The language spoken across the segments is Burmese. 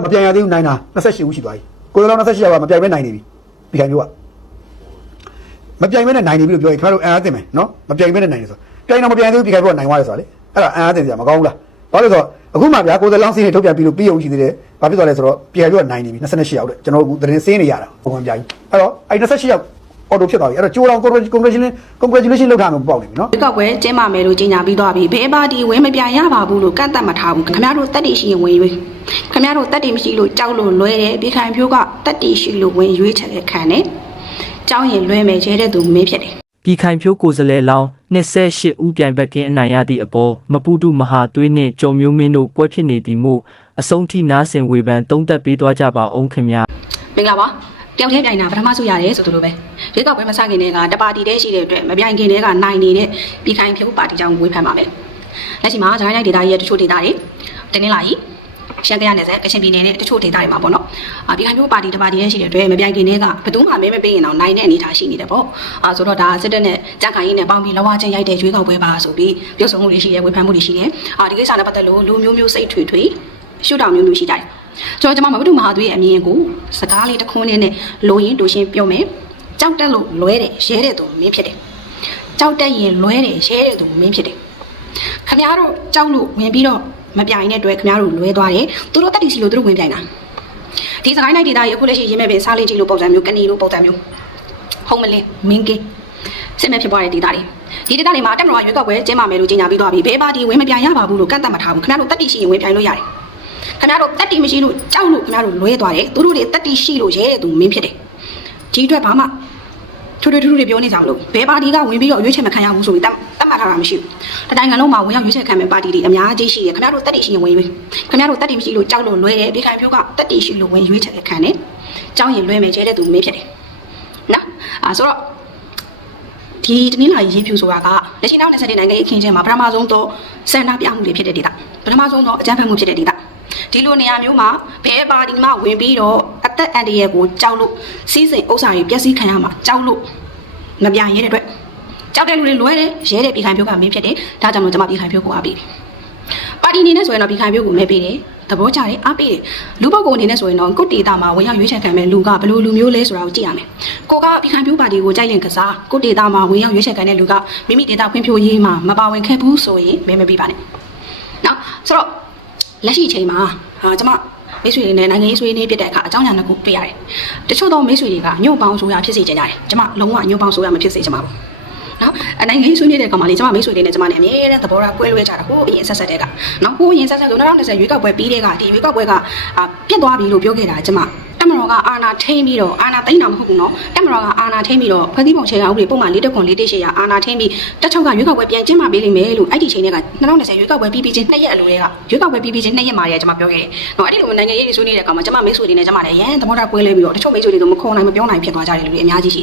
မပြန်ရသေးဘူးနိုင်တာ28ဦးရှိသွားပြီကိုယ်တော်28ယောက်ကမပြန်မဲနိုင်နေပြီဒီခိုင်မျိုးကမပြန်မဲနဲ့နိုင်နေပြီလို့ပြောရင်ခင်ဗျားတို့အံအားတင်မယ်နော်မပြန်မဲနဲ့နိုင်နေဆိုပြန်တော့မပြန်သေးဘူးဒီခိုင်မျိုးကနိုင်သွားတယ်ဆိုတာလေအဲ့ဒါအံအားတင်ကြမကောင်းဘူးလားဘာလို့လဲဆိုတော့အခုမှဗျာကိုယ်တော်လောင်းစင်းတွေထုတ်ပြန်ပြီးလို့ပြီးအောင်ရှိသေးတယ်ဘာဖြစ်သွားလဲဆိုတော့ပြန်ပြီးတော့နိုင်နေပြီ28ယောက်တဲ့ကျွန်တော်တို့သတင်းစင်းနေရတာပုံမှန်ပြကြီးအဲ့တော့အဲ့28ယောက် အော်တိုဖြစ်သွားပြီအဲ့တော့ကြိုးတော် congratulation congratulation လောက်ထားမှာပေါ့နေပြီနော်ဒီကောက်ပွဲကျင်းပမယ်လို့ကြေညာပြီးသွားပြီဘဲပါတီဝင်းမပြရပါဘူးလို့ကန့်တတ်မထားဘူးခင်ဗျားတို့တက်တီရှိရင်ဝင်ရွေးခင်ဗျားတို့တက်တီမရှိလို့ကြောက်လို့လွဲတယ်ပြည်ခိုင်ဖြိုးကတက်တီရှိလို့ဝင်ရွေးချယ်တဲ့ခံတယ်ကြောင်းရင်လွဲမယ်ကျဲတဲ့သူမင်းဖြစ်တယ်ပြည်ခိုင်ဖြိုးကိုယ်စားလှယ်လောင်း28ဦးပြိုင်ဘက်ကင်းအနိုင်ရသည့်အပေါ်မပူတုမဟာသွေးနှင့်ကြုံမျိုးမင်းတို့ပွဲဖြစ်နေသည်မို့အဆုံးထိနားဆင်ဝေဖန်သုံးသက်ပေးသွားကြပါအောင်ခင်ဗျာမင်္ဂလာပါ တယောက်တည်းပြိုင်တာပထမဆုရတယ်ဆိုသူလိုပဲရွေးကောက်ပွဲမစခင်တည်းကတပါတီတည်းရှိတဲ့အတွက်မပြိုင်ခင်တည်းကနိုင်နေတဲ့ပြည်ခိုင်ဖြိုးပါတီကြောင့်ဝေဖန်ပါမယ်လက်ရှိမှာဂျိုင်းလိုက်ဒေတာကြီးရဲ့တချို့ဒေတာတွေတင်းနေလာကြီးရှမ်းကရနယ်စပ်ကချင်ပြည်နယ်နဲ့တချို့ဒေတာတွေမှာပေါ့နော်အာပြည်ခိုင်ဖြိုးပါတီတပါတီတည်းရှိတဲ့အတွက်မပြိုင်ခင်တည်းကဘယ်သူမှမဲမပေးရင်တော့နိုင်တဲ့အနေအထားရှိနေတယ်ပေါ့အာဆိုတော့ဒါစစ်တပ်နဲ့ကြက်ခိုင်ရေးနဲ့ပေါင်းပြီးလောဝချင်းရိုက်တဲ့ရွေးကောက်ပွဲပါဆိုပြီးပြောဆိုမှုတွေရှိတယ်ဝေဖန်မှုတွေရှိတယ်အာဒီကိစ္စနဲ့ပတ်သက်လို့လူမျိုးမျိုးစိတ်ထွေထွေရှုထောင့်မျိုးမျိုးရှိကြတယ် ကျွန်တော်ကျွန်မမဘုဒ္ဓမဟာသွေးရဲ့အမြင်ကိုစကားလေးတစ်ခွန်းလေးနဲ့လိုရင်းတူရှင်းပြောမယ်ကြောက်တက်လို့လွဲတယ်ရဲတဲ့သူမင်းဖြစ်တယ်ကြောက်တက်ရင်လွဲတယ်ရဲတဲ့သူမင်းဖြစ်တယ်ခမများတို့ကြောက်လို့ဝင်ပြီးတော့မပြိုင်တဲ့အတွက်ခမများတို့လွဲသွားတယ်သူတို့တက်တီစီလို့သူတို့ဝင်ပြိုင်တာဒီစကိုင်းနိုင်ဒေတာကြီးအခုလက်ရှိရင်းမဲ့ပင်စားလေးကြီးလို့ပုံစံမျိုးကနေလို့ပုံစံမျိုးဟုံးမလင်းမင်းကင်းစစ်မဲ့ဖြစ်သွားတဲ့ဒေတာတွေဒီဒေတာတွေမှာတက်မတော်ရွေးကောက်ပွဲကျင်းပမယ်လို့ကြေညာပြီးသွားပြီဘဲပါတီဝင်မပြိုင်ရပါဘူးလို့ကန့်တတ်မထားဘူးခမများတို့တက်တီရှိရင်ဝင်ပြိုင်လို့ရတယ် ခင်ဗျားတို့တက်တီမရှိလို့ကြောက်လို့ခင်ဗျားတို့လွဲသွားတယ်သူတို့တွေတက်တီရှိလို့ရဲတဲ့သူမင်းဖြစ်တယ်ဒီအတွက်ဘာမှထွထွထွထွတွေပြောနေကြမလို့ဘယ်ပါတီကဝင်ပြီးတော့ရွေးချယ်မခံရဘူးဆိုပြီးတတ်တတ်မှတ်ထားတာမရှိဘူးတတိုင်းကလုံးမှာဝင်ရောက်ရွေးချယ်ခံမဲ့ပါတီတွေအများကြီးရှိတယ်ခင်ဗျားတို့တက်တီရှိရင်ဝင်ရွေးခင်ဗျားတို့တက်တီမရှိလို့ကြောက်လို့လွဲတယ်ဒီခိုင်ဖြိုးကတက်တီရှိလို့ဝင်ရွေးချယ်ခံတယ်ကြောင်းရင်လွဲမယ်ရဲတဲ့သူမင်းဖြစ်တယ်နော်အာဆိုတော့ဒီတနင်္လာရီရေးဖြူဆိုတာကလက်ရှိနောက်20နိုင်ငံရဲ့အခင်းချင်းမှာပထမဆုံးတော့စန္ဒပြမှုတွေဖြစ်တဲ့ဒေသပထမဆုံးတော့အကြမ်းဖက်မှုဖြစ်တဲ့ဒေသ ဒီလိုနေရာမျိုးမှာဘဲပါတီမှဝင်ပြီးတော့အသက်အန္တရာယ်ကိုကြောက်လို့စီးစိမ်ဥစ္စာတွေပျက်စီးခံရမှာကြောက်လို့မပြရဲတဲ့အတွက်ကြောက်တဲ့လူတွေလွဲတယ်ရဲတဲ့ပြည်ခိုင်ဖြိုးကမင်းဖြစ်တယ်ဒါကြောင့်မို့ကျွန်မပြည်ခိုင်ဖြိုးကိုအားပေးတယ်ပါတီအနေနဲ့ဆိုရင်တော့ပြည်ခိုင်ဖြိုးကိုမဲပေးတယ်သဘောကျတယ်အားပေးတယ်လူပုဂ္ဂိုလ်အနေနဲ့ဆိုရင်တော့ကုတ်တီတာမှာဝင်ရောက်ရွေးချယ်ခံမဲ့လူကဘယ်လိုလူမျိုးလဲဆိုတာကိုကြည့်ရမယ်ကိုကပြည်ခိုင်ဖြိုးပါတီကိုကြိုက်လင်ကစားကုတ်တီတာမှာဝင်ရောက်ရွေးချယ်ခံတဲ့လူကမိမိဒေတာဖွံ့ဖြိုးရေးမှာမပါဝင်ခဲ့ဘူးဆိုရင်မဲမပေးပါနဲ့နော်ဆိုတော့ လက်ရှိအချိန်မှာအာကျွန်မမိတ်ဆွေတွေနဲ့နိုင်ငံရေးဆွေးနွေးပြတဲ့အခါအကြောင်းအရာနှစ်ခုတွေ့ရတယ်။တချို့သောမိတ်ဆွေတွေကညှို့ပေါင်းဆိုရဖြစ်စေချင်ကြတယ်။ကျွန်မလုံးဝညှို့ပေါင်းဆိုရမဖြစ်စေချင်ပါဘူး။နော်အနိုင်ငံရေးဆွေးနွေးတဲ့ကောင်မလေးကျွန်မမိတ်ဆွေတွေနဲ့ကျွန်မနဲ့အမြဲတမ်းသဘောထားကွဲလွဲကြတာဟိုအရင်ဆက်ဆက်တဲ့ကနော်ဟိုအရင်ဆက်ဆက်ဆို2020ရွေးကောက်ပွဲပြီးတဲ့ကဒီရွေးကောက်ပွဲကအာပြတ်သွားပြီလို့ပြောခဲ့တာကျွန်မ တက်မတော်ကအာနာထိမ့်ပြီးတော့အာနာသိမ့်တာမဟုတ်ဘူးနော်တက်မတော်ကအာနာထိမ့်ပြီးတော့ဖွဲ့စည်းပုံချိန်ကဥပဒေပုံမှန်၄တက်ခွန်၄တက်ရှေ့ရအာနာထိမ့်ပြီးတက်ချုပ်ကရွေးကောက်ပွဲပြန်ကျင်းပပေးလိမ့်မယ်လို့အဲ့ဒီချိန်တွေက2020ရွေးကောက်ပွဲပြီးပြီးချင်းနှစ်ရက်အလိုတွေကရွေးကောက်ပွဲပြီးပြီးချင်းနှစ်ရက်မှာတည်းကကျွန်မပြောခဲ့တယ်နော်အဲ့ဒီလိုနိုင်ငံရေးတွေဆွေးနွေးတဲ့အခါမှာကျွန်မမိတ်ဆွေတွေနဲ့ကျွန်မလည်းရန်သဘောထားကွဲလဲပြီးတော့တချို့မိတ်ဆွေတွေဆိုမခေါ်နိုင်မပြောနိုင်ဖြစ်သွားကြတယ်လူတွေအများကြီးရှိ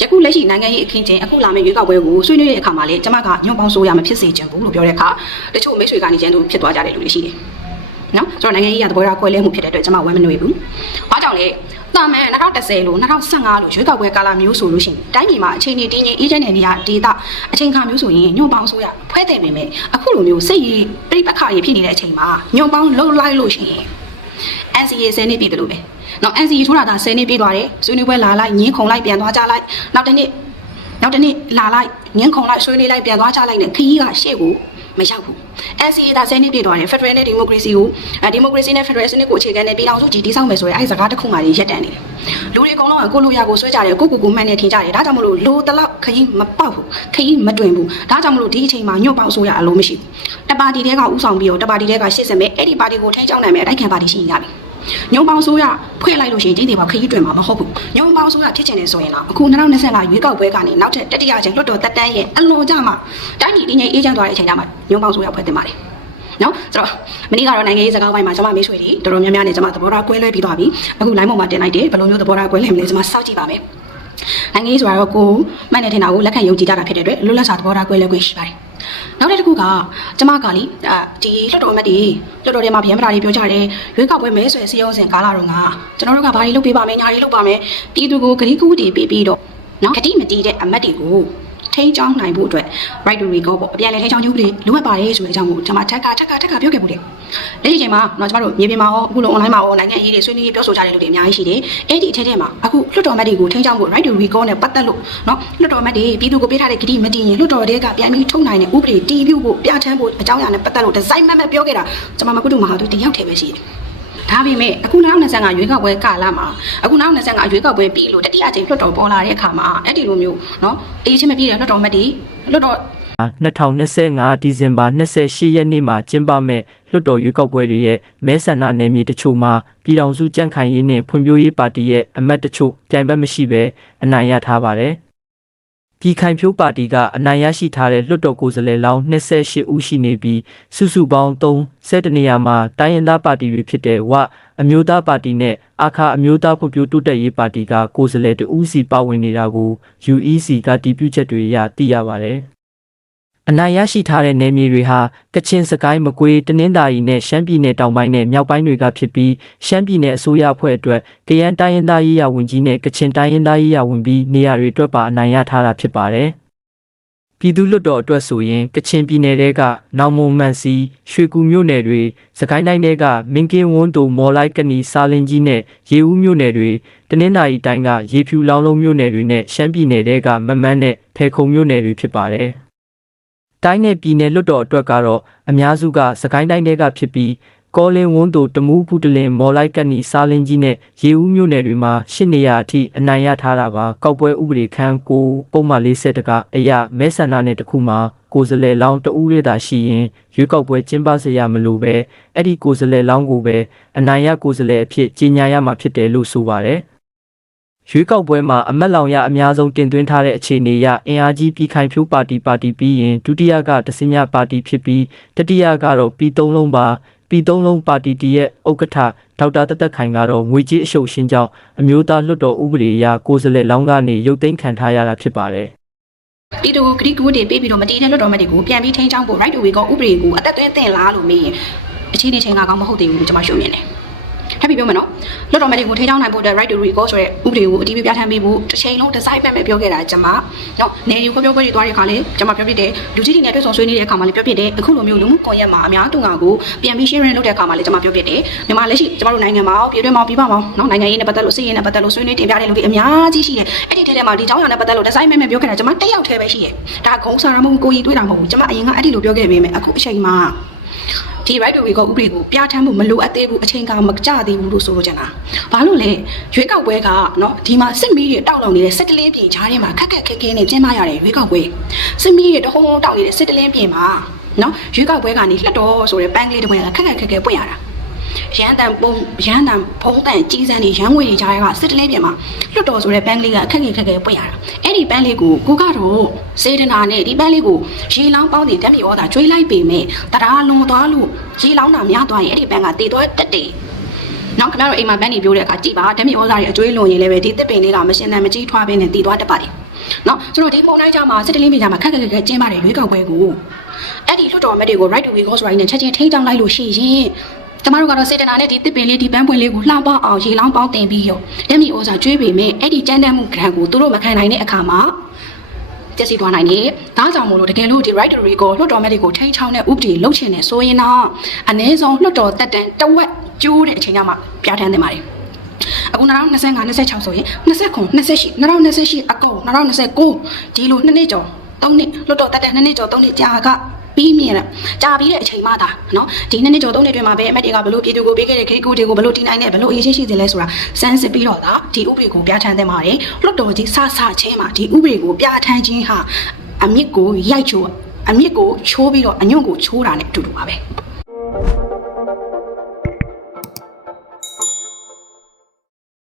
တယ်ယခုလက်ရှိနိုင်ငံရေးအခင်းချင်းအခုလာမယ့်ရွေးကောက်ပွဲကိုဆွေးနွေးတဲ့အခါမှာလည်းကျွန်မကညွန့်ပေါင်းဆိုးရမဖြစ်စေချင်ဘူးလို့ပြောတဲ့အခါတချို့မိတ်ဆွေကနေကျန်သူဖြစ်သွားကြတယ်လူတွေရှိတယ် နော်ဆိုတော့နိုင်ငံရေးရသဘောထားကွဲလဲမှုဖြစ်တဲ့အတွက်ကျွန်မဝမ်းမနွေဘူး။ဘာကြောင့်လဲ။တာမန်2010လို့2015လို့ရွေးကောက်ပွဲကာလမျိုးဆိုလို့ရှိရင်တိုင်းပြည်မှာအချိန်ကြီးတင်းကြီးအေးချမ်းတဲ့နေရာဒေသအချိန်ခါမျိုးဆိုရင်ညွန့်ပေါင်းဆိုရဖွဲ့တဲ့ပေမဲ့အခုလိုမျိုးစိတ်ရည်ပြိပခါရဖြစ်နေတဲ့အချိန်မှာညွန့်ပေါင်းလှုပ်လိုက်လို့ရှိရင် NCA 10နှစ်ပြည့်တယ်လို့ပဲ။နော် NCA ထိုးတာဒါ10နှစ်ပြည့်သွားတယ်။ဆွေးနွေးပွဲလာလိုက်ညင်းခုံလိုက်ပြန်သွားကြလိုက်နောက်တစ်နေ့နောက်တစ်နေ့လာလိုက်ညင်းခုံလိုက်ဆွေးနွေးလိုက်ပြန်သွားကြလိုက်နဲ့ခရီးကရှေ့ကို မရောက်ဘူး။ NCA ဒါ10နှစ်ပြည့်သွားတယ် Federal နဲ့ Democracy ကိုအဲ Democracy နဲ့ Federal စနစ်ကိုအခြေခံတဲ့ပြည်ထောင်စုကြည်တည်ဆောက်မယ်ဆိုရင်အဲဒီစကားတစ်ခုမှရက်တန်နေတယ်။လူတွေအကုန်လုံးကကိုလိုရကိုဆွဲကြတယ်ကိုကိုကိုမှန်နေထင်ကြတယ်ဒါကြောင့်မလို့လိုတလောက်ခရီးမပေါက်ဘူးခရီးမတွင်ဘူးဒါကြောင့်မလို့ဒီအချိန်မှာညွတ်ပေါက်ဆိုရအလိုမရှိဘူး။တပါတီတွေကဥဆောင်ပြီးတော့တပါတီတွေကရှစ်စမဲ့အဲ့ဒီပါတီကိုထိန်းချောင်းနိုင်မယ်အတိုက်ခံပါတီရှိရပြီ။ ညုံပေါင်းဆိုးရဖွဲ့လိုက်လို့ရှိရင်ကျင်းတွေပါခရီးတွင်မှာမဟုတ်ဘူးညုံပေါင်းဆိုးရဖြစ်ချင်တယ်ဆိုရင်တော့အခု2020လာရွေးကောက်ပွဲကနေနောက်ထပ်တတိယကျင်းလွတ်တော်တက်တန်းရဲ့အလွန်ကြမှာတိုင်းပြည်တည်ငြိမ်အေးချမ်းသွားတဲ့အချိန်ကျမှညုံပေါင်းဆိုးရဖွဲ့တင်ပါတယ်နော်ဆိုတော့မနေ့ကတော့နိုင်ငံရေးစကားပိုင်းမှာကျွန်မမေးဆွေတွေတော်တော်များများနဲ့ကျွန်မသဘောထားကွဲလွဲပြီးသွားပြီအခု line ပေါ်မှာတင်လိုက်တယ်ဘယ်လိုမျိုးသဘောထားကွဲလဲမလဲကျွန်မစောင့်ကြည့်ပါမယ်နိုင်ငံရေးဆိုတာတော့ကိုယ်မှန်တယ်ထင်တာကိုလက်ခံယုံကြည်ကြတာဖြစ်တဲ့အတွက်လွတ်လပ်စွာသဘောထားကွဲလွဲခွင့်ရှိပါတယ် နောက်တစ်ခုကကျမကလေအာဒီလွတ်တော်အမတ်တွေလွတ်တော်ထဲမှာဗျမ်းပတာတွေပြောကြတယ်ရွေးကောက်ပွဲမဲဆွယ်စည်းရုံးစဉ်ကာလတော့ကကျွန်တော်တို့ကဘာတွေလုပ်ပေးပါမယ်ညာတွေလုပ်ပါမယ်ပြည်သူကိုဂရီးကူးတီပေးပြီးတော့နော်ဂတိမတီးတဲ့အမတ်တွေကို ထိန်းကျောင်းနိုင်ဖို့အတွက် right to recall ပေါ့အပြန်အလှန်ထိန်းကျောင်းခြင်းဥပဒေလိုအပ်ပါတယ်ဆိုတဲ့အကြောင်းကိုကျွန်မထက်ကထက်ကထက်ကပြောခဲ့မှုတယ်လက်ရှိချိန်မှာတော့ကျွန်တော်တို့မြေပြင်မှာရောအခုလို online မှာရောနိုင်ငံရေးတွေဆွေးနွေးပြောဆိုကြတဲ့လူတွေအများကြီးရှိတယ်အဲ့ဒီအထက်ထဲမှာအခုလွှတ်တော်မတ်တွေကိုထိန်းကျောင်းဖို့ right to recall နဲ့ပတ်သက်လို့เนาะလွှတ်တော်မတ်တွေပြည်သူကိုပေးထားတဲ့ဂတိမတည်ရင်လွှတ်တော်တွေကပြန်ပြီးထုတ်နိုင်တဲ့ဥပဒေတည်ပြုဖို့ပြဋ္ဌာန်းဖို့အကြောင်းအရာနဲ့ပတ်သက်လို့ဒီဇိုင်းမတ်မတ်ပြောခဲ့တာကျွန်မမကုတုမဟာသူတယောက်တည်းပဲရှိတယ် ဒါပေမဲ့အခုနောက်25ရွေးကောက်ပွဲကာလမှာအခုနောက်25ရွေးကောက်ပွဲပြီးလို့တတိယအကြိမ်လွှတ်တော်ပေါ်လာတဲ့အခါမှာအဲ့ဒီလိုမျိုးနော်အေးချင်းမပြည့်တဲ့လွှတ်တော်မတ်တွေလွှတ်တော်2025ဒီဇင်ဘာ28ရက်နေ့မှာကျင်းပမဲ့လွှတ်တော်ရွေးကောက်ပွဲတွေရဲ့မဲဆန္ဒနယ်မြေတချို့မှာပြည်ထောင်စုကြံ့ခိုင်ရေးနဲ့ဖွံ့ဖြိုးရေးပါတီရဲ့အမတ်တချို့ပြိုင်ဘက်မရှိဘဲအနိုင်ရထားပါတယ် ပြည်ခိုင်ဖြိုးပါတီကအနိုင်ရရှိထားတဲ့လွှတ်တော်ကိုယ်စားလှယ်လောင်း28ဦးရှိနေပြီးစုစုပေါင်း30နေရာမှာတိုင်းရင်းသားပါတီတွေဖြစ်တဲ့ဝအမျိုးသားပါတီနဲ့အခါအမျိုးသားဖွံ့ဖြိုးတိုးတက်ရေးပါတီကကိုယ်စားလှယ်တဦးစီပါဝင်နေတာကို UEC ကတည်ပြုချက်တွေအရသိရပါတယ်။ အနိုင်ရရှိထားတဲ့နယ်မြေတွေဟာကချင်စကိုင်းမကွေးတနင်္သာရီနဲ့ရှမ်းပြည်နယ်တောင်ပိုင်းနဲ့မြောက်ပိုင်းတွေကဖြစ်ပြီးရှမ်းပြည်နယ်အစိုးရအဖွဲ့အတွက်ကရန်တိုင်းရင်းသားရေးရာဝန်ကြီးနဲ့ကချင်တိုင်းရင်းသားရေးရာဝန်ကြီးနေရာတွေအတွက်ပါအနိုင်ရထားတာဖြစ်ပါတယ်။ပြည်သူ့လွှတ်တော်အတွက်ဆိုရင်ကချင်ပြည်နယ်တဲကနောင်မွန်မန်စီရွှေကူမြို့နယ်တွေစကိုင်းတိုင်းတဲကမင်းကင်းဝန်းတိုမော်လိုက်ကနီစာလင်ကြီးနဲ့ရေဦးမြို့နယ်တွေတနင်္သာရီတိုင်းကရေဖြူလောင်းလုံးမြို့နယ်တွေနဲ့ရှမ်းပြည်နယ်တဲကမမန်းနဲ့ဖေခုံမြို့နယ်တွေဖြစ်ပါတယ်။ တိုင်းနယ်ပြည်နယ်လွှတ်တော်အတွက်ကတော့အများစုကစကိုင်းတိုင်းတွေကဖြစ်ပြီးကောလင်းဝန်းတို့တမူးဖူတလင်မော်လိုက်ကနီစာလင်းကြီးနဲ့ရေဦးမြို့နယ်တွေမှာရှစ်နေရာအထိအနိုင်ရထားတာပါကောက်ပွဲဥပဒေခန်းကိုပုံမှန်40တကအရာမဲဆန္ဒနယ်တစ်ခုမှာကိုယ်စားလှယ်လောင်းတဦးရတာရှိရင်ရွေးကောက်ပွဲကျင်းပစေရမလို့ပဲအဲ့ဒီကိုယ်စားလှယ်လောင်းကိုပဲအနိုင်ရကိုယ်စားလှယ်အဖြစ်ကြီးညာရမှာဖြစ်တယ်လို့ဆိုပါတယ် ရွေးကောက်ပွဲမှာအမတ်လောင်ရအများဆုံးတင်သွင်းထားတဲ့အခြေအနေအရအင်အားကြီးပြည်ခိုင်ဖြိုးပါတီပါတီပြီးရင်ဒုတိယကတစင်မြပါတီဖြစ်ပြီးတတိယကတော့ပြည်သုံးလုံးပါပြည်သုံးလုံးပါတီတည်းရဲ့ဥက္ကဋ္ဌဒေါက်တာတက်တက်ခိုင်ကတော့ငွေကြေးအရှုပ်ရှင်းကြောင်းအမျိုးသားလွှတ်တော်ဥပဒေအရကိုယ်စားလှယ်လောင်းကနေရုပ်သိမ်းခံထားရတာဖြစ်ပါတယ်ပြည်သူကိုဂရိကူးတွေပေးပြီးတော့မတည်တဲ့လွှတ်တော်မတ်တွေကိုပြန်ပြီးထိန်းကျောင်းဖို့ right to recall ဥပဒေကိုအသက်သွင်းသင့်လားလို့မေးရင်အခြေအနေချိန်ကကောင်းမဟုတ်သေးဘူးလို့ကျွန်မရှုမြင်တယ် ထပ်ပြီးပြောမယ်နော်လွှတ်တော်မတ်တွေကိုထိန်းကျောင်းနိုင်ဖို့အတွက် right to recall ဆိုတဲ့ဥပဒေကိုအတည်ပြုပြဋ္ဌာန်းပေးဖို့တစ်ချိန်လုံးဒီဇိုင်းမဲ့မဲ့ပြောခဲ့တာကျွန်မနော်နေယူပြောပြောပွဲတွေသွားတဲ့အခါလေကျွန်မပြောပြတယ်လူကြီးတွေနဲ့တွေ့ဆုံဆွေးနွေးတဲ့အခါမှာလည်းပြောပြတယ်အခုလိုမျိုးလူမှုကွန်ရက်မှာအများတူငါကိုပြန်ပြီး sharing လုပ်တဲ့အခါမှာလည်းကျွန်မပြောပြတယ်မြန်မာလက်ရှိကျွန်တော်တို့နိုင်ငံမှာပြည်တွင်းမှာပြည်ပမှာနော်နိုင်ငံရေးနဲ့ပတ်သက်လို့စီးရင်နဲ့ပတ်သက်လို့ဆွေးနွေးတင်ပြတဲ့လူတွေအများကြီးရှိတယ်အဲ့ဒီထဲထဲမှာဒီเจ้าရောင်နဲ့ပတ်သက်လို့ဒီဇိုင်းမဲ့မဲ့ပြောခဲ့တာကျွန်မတက်ရောက်သေးပဲရှိတယ်ဒါဂုံးစားရမဟုတ်ကိုကြီးတွေ့တာမဟုတ်ဘူးကျွန်မအရင်ကအဲ့ဒီလိုပြောခဲ့ပေမဲ့အခုအချိန်မှာ ဒီ right to recall ဥပဒေကိုပြဋ္ဌာန်းမှုမလိုအပ်သေးဘူးအချိန်ကမကြသေးဘူးလို့ဆိုလိုချင်တာဘာလို့လဲရွေးကောက်ပွဲကနော်ဒီမှာစစ်မီးတွေတောက်လောင်နေတဲ့စစ်တလင်းပြင်ကြားထဲမှာခက်ခက်ခဲခဲနဲ့ကျင်းပရတယ်ရွေးကောက်ပွဲစစ်မီးတွေတဟုံးဟုံးတောက်နေတဲ့စစ်တလင်းပြင်မှာနော်ရွေးကောက်ပွဲကနေလှက်တော်ဆိုတဲ့ပန်းကလေးတစ်ပွင့်ကခက်ခက်ခဲခဲပွင့်ရတာ ရန်တန်ပုံရန်တန်ဖုံးတန်ကြီးစန်းနေရန်ငွေတွေကြားထဲကစစ်တလဲပြင်မှာလွတ်တော်ဆိုတဲ့ပန်းကလေးကအခက်ခဲခက်ခဲပွင့်ရတာအဲ့ဒီပန်းလေးကိုကိုကတော့စေတနာနဲ့ဒီပန်းလေးကိုရေလောင်းပေါင်းတင်တက်မြေဩတာကျွေးလိုက်ပေမဲ့တရားလွန်သွားလို့ရေလောင်းတာများသွားရင်အဲ့ဒီပန်းကတည်သွားတက်တယ်နောက်ခင်ဗျားတို့အိမ်မှာပန်းနေပြိုးတဲ့အခါကြည်ပါဓာတ်မြေဩဇာတွေအကျွေးလွန်ရင်လည်းပဲဒီတစ်ပင်လေးကမရှင်တန်မကြီးထွားပင်းနဲ့တည်သွားတတ်ပါတယ်နော်ဆိုတော့ဒီပုံတိုင်းကြမှာစစ်တလင်းပြင်ကြမှာခက်ခက်ခက်ခဲကျင်းပါတယ်ရွေးကောက်ပွဲကိုအဲ့ဒီလွတ်တော်မက်တွေကို right to recall ဆိုတာနဲ့ချက်ချင်းထိန်းချောင်းလိုက်လို့ရှိရင် ကျမတို့ကတော့စေတနာနဲ့ဒီတစ်ပင်လေးဒီပန်းပွင့်လေးကိုလှပေါက်အောင်ရေလောင်းပေါက်တင်ပြီးရောလက်မီဩဇာကျွေးပေမဲ့အဲ့ဒီကြမ်းတမ်းမှုဂရန်ကိုသူတို့မခံနိုင်တဲ့အခါမှာကျစီသွားနိုင်တယ်။ဒါကြောင့်မို့လို့တကယ်လို့ဒီ right to recall လွှတ်တော်မက်တွေကိုထိန်းချောင်းတဲ့ဥပဒေလုတ်ချင်တယ်ဆိုရင်တော့အ ਨੇ ဆုံးလွှတ်တော်တက်တန်တဝက်ကျိုးတဲ့အချိန်ကျမှပြဋ္ဌာန်းသင့်ပါတယ်။အခု2025 26ဆိုရင်29 28 2028အကုန်2029ဒီလိုနှစ်နှစ်ကျော်၃နှစ်လွတ်တော်တက်တဲ့နှစ်နှစ်ကျော်၃နှစ်ကြာက ပြီးမြင်တယ်ကြာပြီးတဲ့အချိန်မှသာနော်ဒီနှစ်နှစ်ကျော်၃နှစ်တွင်မှာပဲအမတ်တွေကဘလို့ပြည်သူကိုပေးခဲ့တဲ့ခေတ်ကူတွေကိုဘလို့တီးနိုင်တဲ့ဘလို့အရေးရှိရှိသလဲဆိုတာစမ်းစစ်ပြီးတော့ဒါဒီဥပဒေကိုပြဋ္ဌာန်းသင့်ပါတယ်လွတ်တော်ကြီးစဆချင်းမှာဒီဥပဒေကိုပြဋ္ဌာန်းခြင်းဟာအမြင့်ကိုရိုက်ချိုးအမြင့်ကိုချိုးပြီးတော့အညွန့်ကိုချိုးတာနဲ့အတူတူပါပဲ